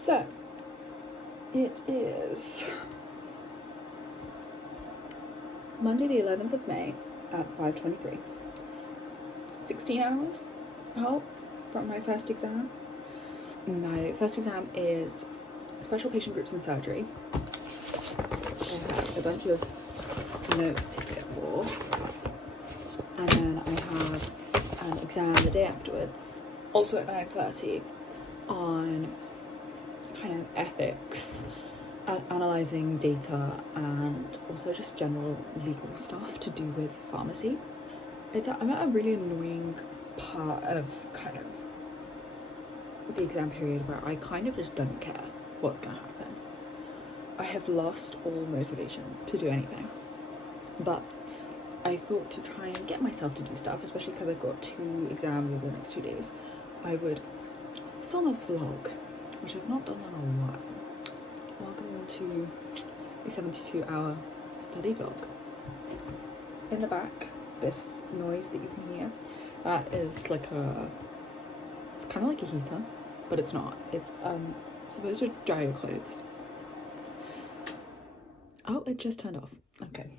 So, it is Monday the 11th of May at 5:23. 16 hours out from my first exam. My first exam is special patient groups in surgery. I have a bunch of notes here for, and then I have an exam the day afterwards, also at 9:30, on kind of ethics, analysing data, and also just general legal stuff to do with pharmacy. I'm at a really annoying part of kind of the exam period where I kind of just don't care what's going to happen. I have lost all motivation to do anything, but I thought to try and get myself to do stuff, especially because I've got 2 exams over the next 2 days. I would film a vlog, which I've not done in a while. Welcome to a 72-hour study vlog. In the back, this noise that you can hear, that is like it's kind of like a heater, but it's not. It's supposed to dry your clothes. Oh, it just turned off. Okay.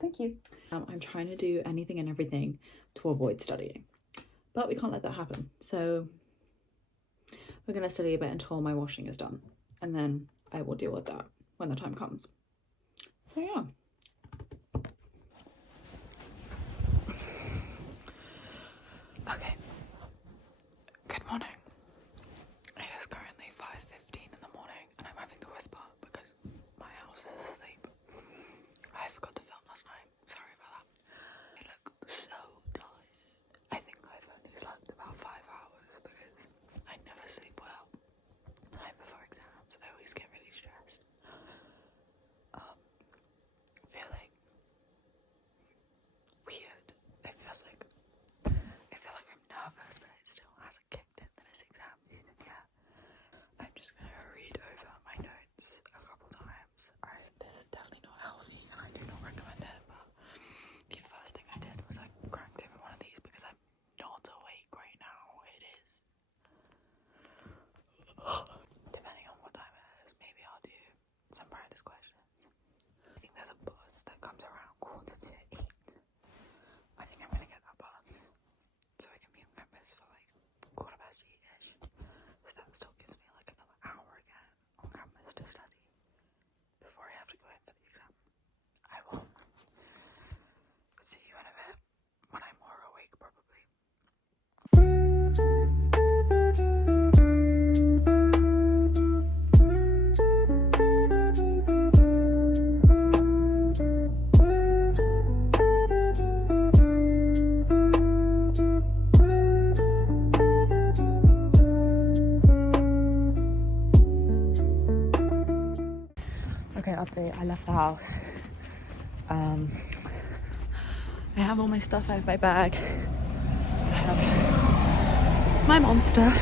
Thank you. I'm trying to do anything and everything to avoid studying, but we can't let that happen. So we're going to study a bit until my washing is done, and then I will deal with that when the time comes. So yeah. Okay. Good morning. It is currently 5:15 in the morning, and I'm having to whisper because my house is asleep. I forgot to film last night. Sorry about that. I look so tired. I think I've only slept about 5 hours because I never sleep well. The night before exams, I always get really stressed. Feeling weird. It feels like I'm nervous, but it still hasn't kicked in that it's exam season yet. I'm just gonna read over my notes a couple times. This is definitely not healthy, and I do not recommend it, but the first thing I did was I cranked over one of these because I'm not awake right now. It is. Depending on what time it is, maybe I'll do some practice questions. I think there's a bus that comes around 7:45. I think I'm gonna get that bus so I can be on campus for like 8:15-ish. So that still gives me like another hour again on campus to study before I have to go in for the exam. I will see you in a bit when I'm more awake, probably. Okay, update. I left the house. I have all my stuff. I have my bag. I have my monster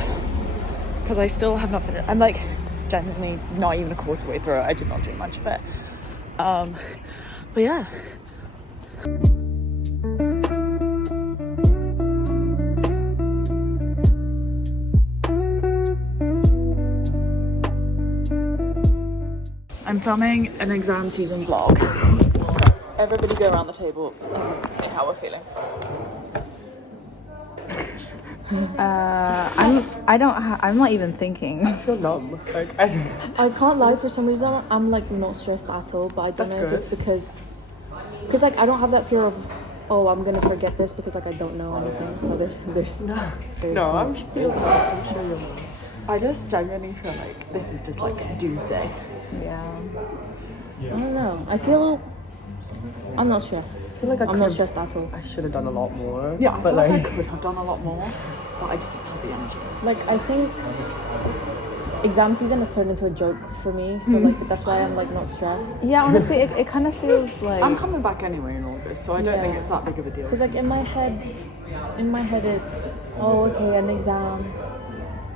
because I still have not finished. I'm like genuinely not even a quarter way through it. I did not do much of it. But yeah. I'm filming an exam season vlog. Everybody go around the table and say how we're feeling. I'm not even thinking. I feel numb. Like, I can't lie, for some reason I'm like not stressed at all, but I don't know if it's because like I don't have that fear of, oh, I'm gonna forget this because like I don't know anything. So there's no, I'm sure you're not. I just genuinely feel like this is just like doomsday. Yeah. I don't know. I'm not stressed. I feel like I'm not stressed at all. I should have done a lot more. Yeah, but like I could have done a lot more, but I just didn't have the energy. Like I think exam season has turned into a joke for me, so like that's why I'm like not stressed. Yeah, honestly, it kind of feels like I'm coming back anyway in August, so I don't think it's that big of a deal. Because like in my head it's, oh, okay, an exam,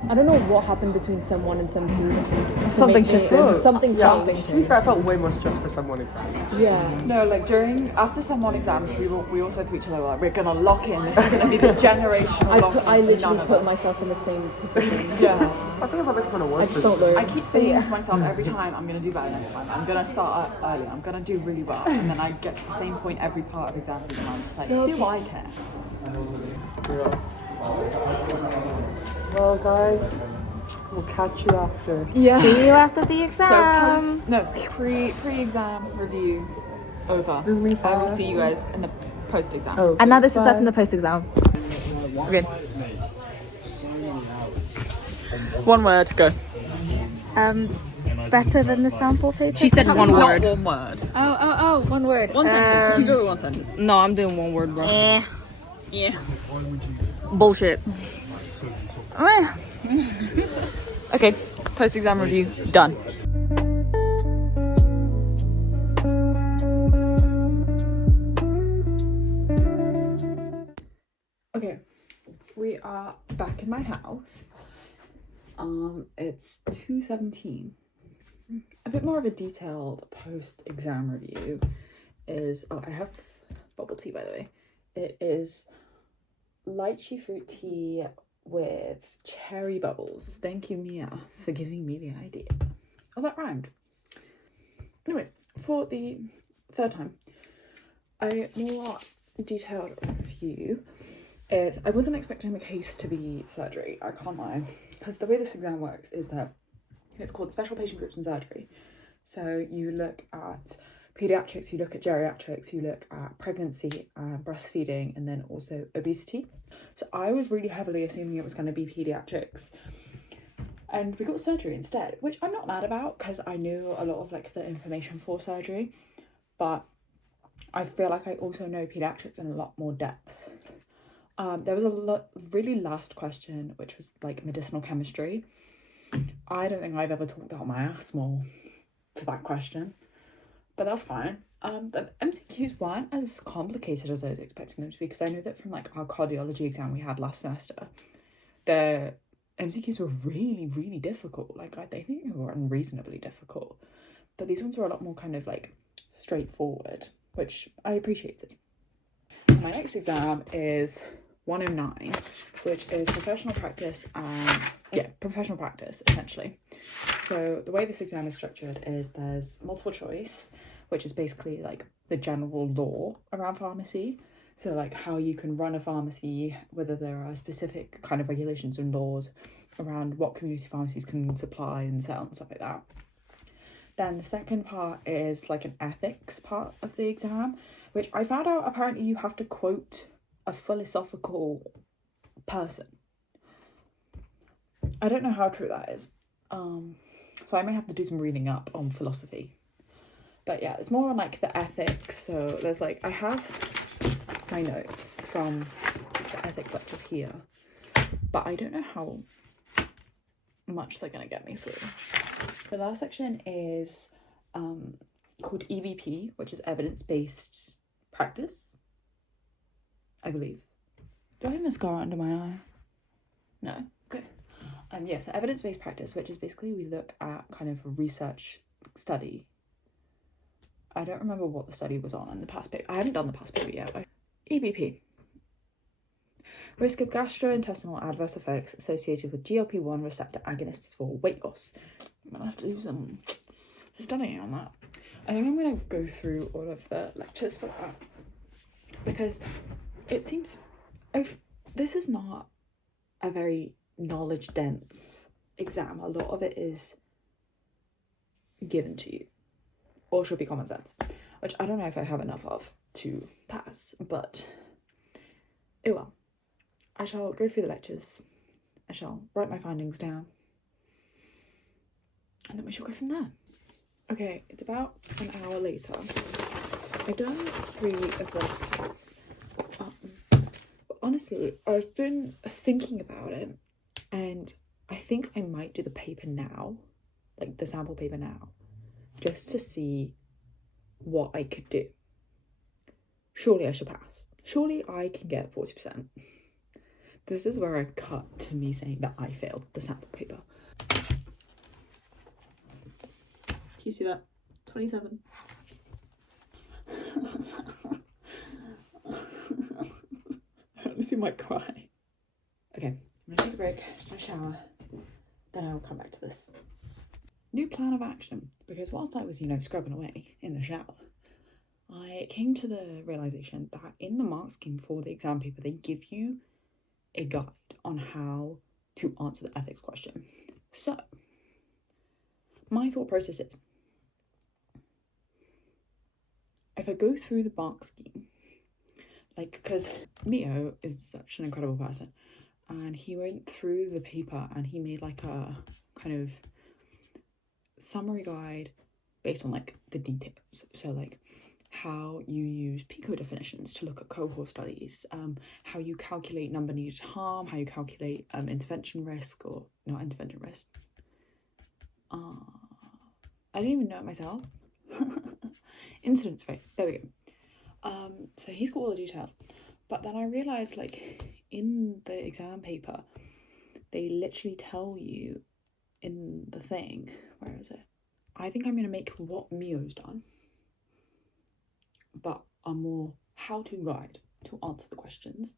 I don't know what happened between Sem 1 and Sem 2. Something shifted. Something Yeah, changed. to be fair, I felt way more stressed for someone exams. Yeah. No, like after some one exams, we all said to each other, like, we're gonna lock in. This is gonna be the generational lock-in. I for literally none of put us. myself in the same position. Yeah. I think I'm just gonna work. I just don't learn. I keep saying to myself every time, I'm gonna do better next time. I'm gonna start early. I'm gonna do really well, and then I get to the same point every part of exam season. I'm just like, do I care? Yeah. Well, guys, we'll catch you after. Yeah. See you after the exam. So pre-exam review over. This is me. I will see you guys in the post-exam. Oh. And now this is us in the post-exam. Good. One word, go. Better than the sample paper. She said one word. One word. Oh, one word. One sentence. We can go with one sentence. No, I'm doing one word, bro. Yeah. Bullshit. Okay. Post-exam review done. Okay, we are back in my house. It's 2:17. A bit more of a detailed post-exam review is, I have bubble tea, by the way. It is lychee fruit tea with cherry bubbles. Thank you, Mia, for giving me the idea. Oh, that rhymed. Anyways, for the third time, a more detailed review is, I wasn't expecting the case to be surgery, I can't lie, because the way this exam works is that it's called special patient groups in surgery. So you look at pediatrics, you look at geriatrics, you look at pregnancy, breastfeeding, and then also obesity. So I was really heavily assuming it was going to be pediatrics, and we got surgery instead, which I'm not mad about because I knew a lot of like the information for surgery, but I feel like I also know pediatrics in a lot more depth. There was a really last question, which was like medicinal chemistry. I don't think I've ever talked out my ass more for that question, but that's fine. The MCQs weren't as complicated as I was expecting them to be, because I know that from like our cardiology exam we had last semester, the MCQs were really, really difficult. Like I think they were unreasonably difficult, but these ones were a lot more kind of like straightforward, which I appreciated. My next exam is 109, which is professional practice and professional practice essentially. So the way this exam is structured is there's multiple choice, which is basically like the general law around pharmacy. So like how you can run a pharmacy, whether there are specific kind of regulations and laws around what community pharmacies can supply and sell and stuff like that. Then the second part is like an ethics part of the exam, which I found out apparently you have to quote a philosophical person. I don't know how true that is. So I may have to do some reading up on philosophy. But yeah, it's more on like the ethics. So there's like, I have my notes from the ethics lectures here, but I don't know how much they're gonna get me through. The last section is called EBP, which is evidence-based practice, I believe. Do I have mascara under my eye? No? Okay. So evidence-based practice, which is basically we look at kind of a research study. I don't remember what the study was on in the past paper. I haven't done the past paper yet. EBP. Risk of gastrointestinal adverse effects associated with GLP-1 receptor agonists for weight loss. I'm gonna have to do some studying on that. I think I'm gonna go through all of the lectures for that, because it seems this is not a very knowledge dense exam. A lot of it is given to you, or should be common sense, which I don't know if I have enough of to pass, but oh well. I shall go through the lectures, I shall write my findings down, and then we shall go from there. Okay, it's about an hour later. I've done 3 of the lectures. But honestly, I've been thinking about it, and I think I might do the paper now, like the sample paper now, just to see what I could do. Surely I should pass. Surely I can get 40%. This is where I cut to me saying that I failed the sample paper. Can you see that? 27. I honestly might cry. Okay, I'm gonna take a break, my shower, then I will come back to this. New plan of action, because whilst I was, scrubbing away in the shower, I came to the realisation that in the mark scheme for the exam paper, they give you a guide on how to answer the ethics question. So, my thought process is, if I go through the mark scheme, because Mio is such an incredible person, and he went through the paper and he made a kind of summary guide based on the details. So how you use PICO definitions to look at cohort studies, how you calculate number needed to harm, how you calculate intervention risk, or not intervention risk. I didn't even know it myself. Incidence rate, there we go. So he's got all the details, but then I realized in the exam paper they literally tell you in the thing, where is it? I think I'm gonna make what Mio's done, but a more how-to guide to answer the questions.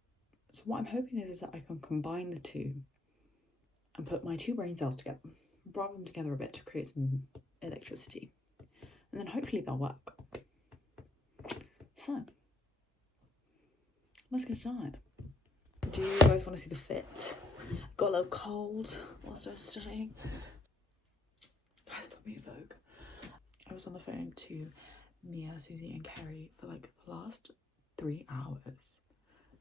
So what I'm hoping is that I can combine the two and put my two brain cells together, rub them together a bit to create some electricity, and then hopefully they'll work. So let's get started. Do you guys want to see the fit? Got a little cold whilst I was studying. Guys, put me in Vogue. I was on the phone to Mia, Susie and Kerry for the last 3 hours,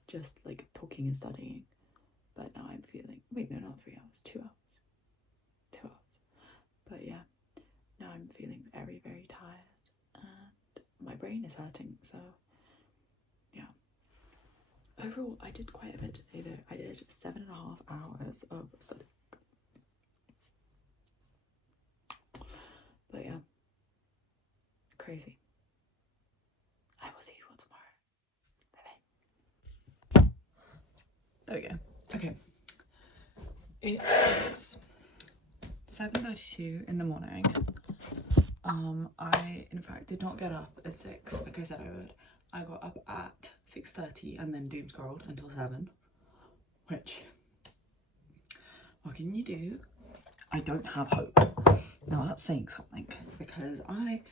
just talking and studying. But now I'm feeling, wait, no, not 3 hours, 2 hours. 2 hours. But yeah, now I'm feeling very, very tired and my brain is hurting, so yeah. Overall, I did quite a bit today though. I did 7.5 hours of study. But yeah, crazy. I will see you all tomorrow. Bye bye. There we go. Okay. It is 7:32 in the morning. I in fact did not get up at 6 like I said I would. I got up at 6:30 and then doom scrolled until 7, which, what can you do? I don't have hope. Now that's saying something, because I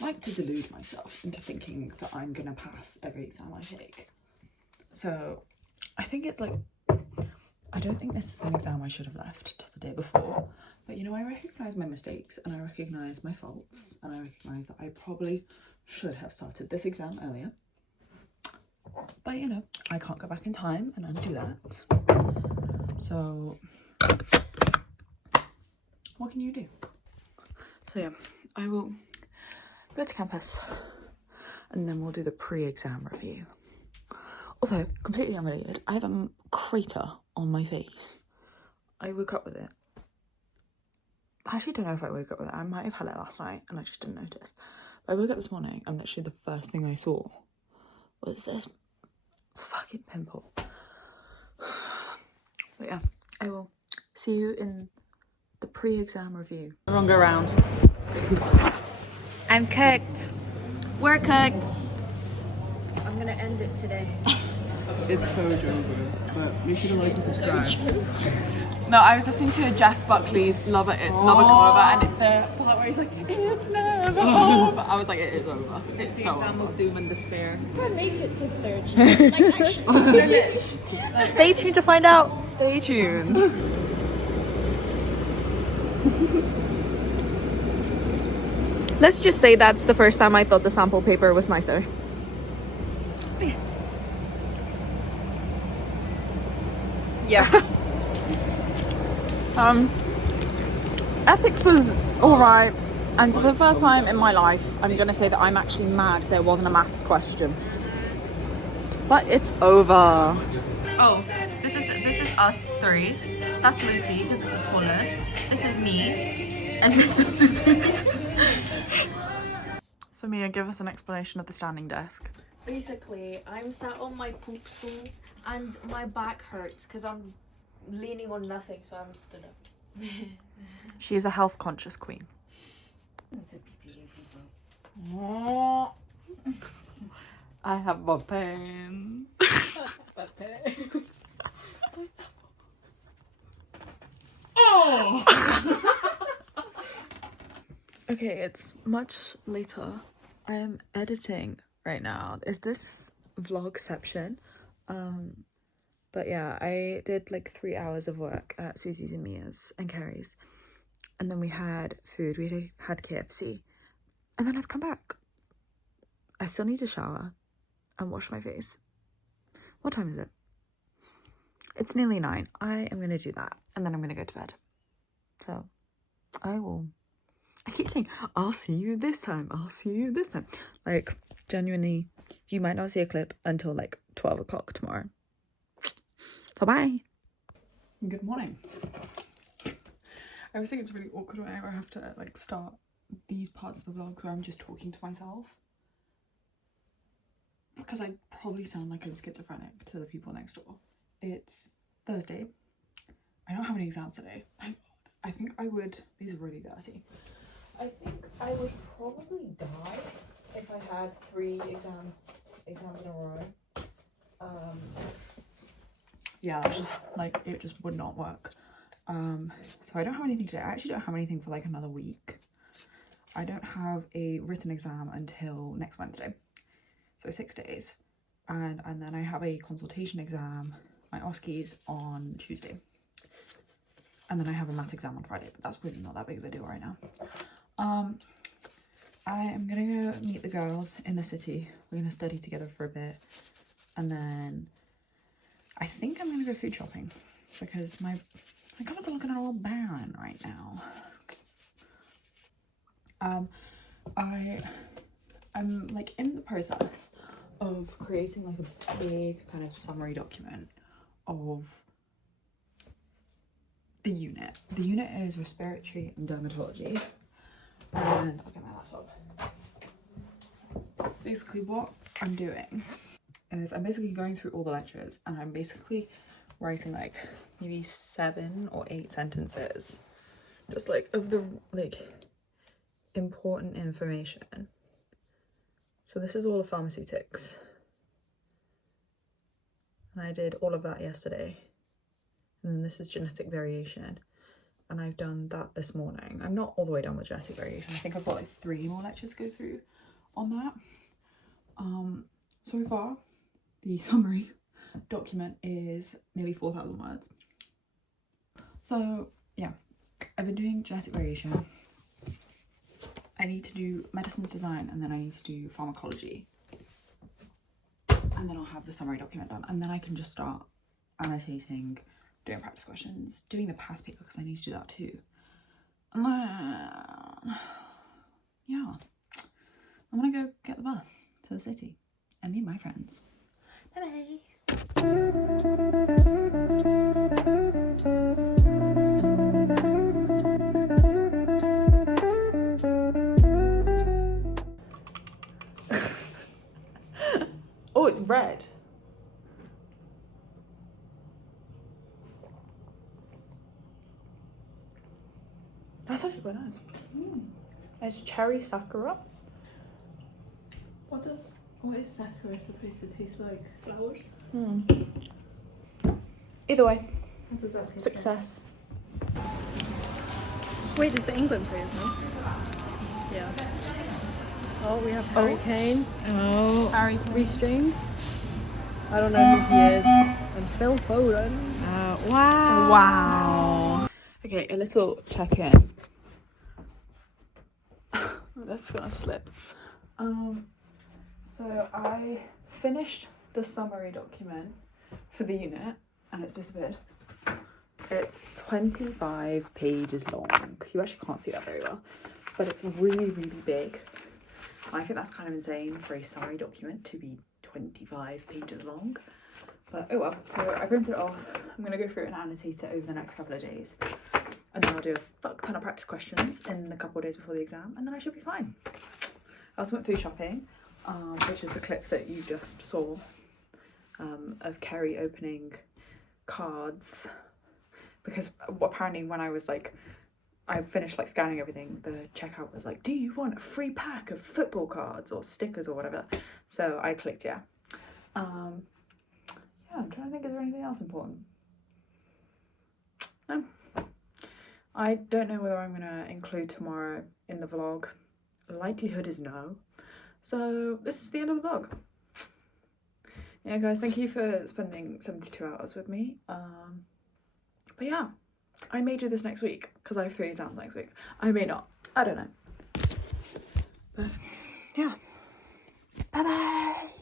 like to delude myself into thinking that I'm gonna pass every exam I take. So I think it's I don't think this is an exam I should have left to the day before, but I recognise my mistakes and I recognise my faults and I recognise that I probably should have started this exam earlier. But I can't go back in time and undo that. So what can you do? So yeah, I will go to campus and then we'll do the pre-exam review. Also, completely unrelated, I have a crater on my face. I woke up with it. I actually don't know if I woke up with it. I might have had it last night and I just didn't notice. But I woke up this morning and literally the first thing I saw was this fucking pimple. But yeah, I will see you in the pre-exam review. Everyone go around. I'm cooked. We're cooked. I'm gonna end it today. It's so jovial, but make sure to like and subscribe. No, I was listening to Jeff Buckley's Love It, Love It Come Over, and the part where he's like, it's never over. I was like, it is over. It's so Exam over. of doom and despair. Or make it to third year. Actually, Stay tuned to find out. Stay tuned. Let's just say that's the first time I thought the sample paper was nicer. Yeah. Ethics was alright, and for the first time in my life, I'm gonna say that I'm actually mad there wasn't a maths question. But it's over. Oh, this is us three. That's Lucy, because it's the tallest. This is me, and this is Susie. So Mia, give us an explanation of the standing desk. basically, I'm sat on my poop stool And my back hurts because I'm leaning on nothing, so I'm stood up. She's a health conscious queen. I have a pain. Okay, it's much later. I am editing right now. Is this vlogception? But yeah, I did like 3 hours of work at Susie's and Mia's and Carrie's, and then we had food. We had KFC, and then I've come back. I still need to shower and wash my face. What time is it? It's nearly 9. I am gonna do that, and then I'm gonna go to bed. So I keep saying, I'll see you this time, I'll see you this time. Like, genuinely, you might not see a clip until like 12 o'clock tomorrow. So bye. Good morning. I always think it's really awkward whenever I have to like start these parts of the vlogs where I'm just talking to myself, because I probably sound like I'm schizophrenic to the people next door. It's Thursday. I don't have any exams today. I think I would, these are really dirty. I think I would probably die if I had 3 exams in a row. Yeah, that's just like, it just would not work. So I don't have anything today. I actually don't have anything for like another week. I don't have a written exam until next Wednesday, so 6 days, and then I have a consultation exam, my OSCEs, on Tuesday, and then I have a math exam on Friday, but that's really not that big of a deal right now. I am gonna go meet the girls in the city. We're gonna study together for a bit, and then I think I'm gonna go food shopping because my cupboards are looking a little barren right now. I'm like in the process of creating like a big kind of summary document of the unit. The unit is respiratory and dermatology. And I'll get my laptop. Basically what I'm doing is I'm basically going through all the lectures, and I'm basically writing like maybe 7 or 8 sentences just like of the like important information. So this is all of pharmaceutics, and I did all of that yesterday, and then this is genetic variation, and I've done that this morning. I'm not all the way done with genetic variation. I think I've got like 3 more lectures to go through on that. So far the summary document is nearly 4,000 words. So yeah, I've been doing genetic variation. I need to do medicines design, and then I need to do pharmacology, and then I'll have the summary document done, and then I can just start annotating, doing practice questions, doing the past paper because I need to do that too. And then yeah, I'm gonna go get the bus to the city and meet my friends. Bye bye. Oh, it's red. That's actually quite nice. It's cherry sakura. What is sakura supposed to taste like? Flowers? Either way, What does that taste success. Wait, this is the England players now? Yeah. Oh, we have Harry Kane. Oh, Harry. Reece James. I don't know who he is. And Phil Foden. Wow. Wow. Okay, a little check-in. That's gonna slip. So I finished the summary document for the unit, and it's disappeared. It's 25 pages long. You actually can't see that very well, but it's really, really big. And I think that's kind of insane for a summary document to be 25 pages long. But oh well, so I printed it off. I'm gonna go through it and annotate it over the next couple of days. And then I'll do a fuck ton of practice questions in the couple of days before the exam, and then I should be fine. I also went food shopping, which is the clip that you just saw. of Kerry opening cards, because apparently when I was like, I finished like scanning everything, the checkout was like, do you want a free pack of football cards or stickers or whatever? So I clicked yeah. Yeah, I'm trying to think, is there anything else important? No. I don't know whether I'm gonna include tomorrow in the vlog. Likelihood is no. So this is the end of the vlog. Yeah guys, thank you for spending 72 hours with me. But yeah, I may do this next week because I have 3 exams next week. I may not, I don't know. But yeah, bye bye.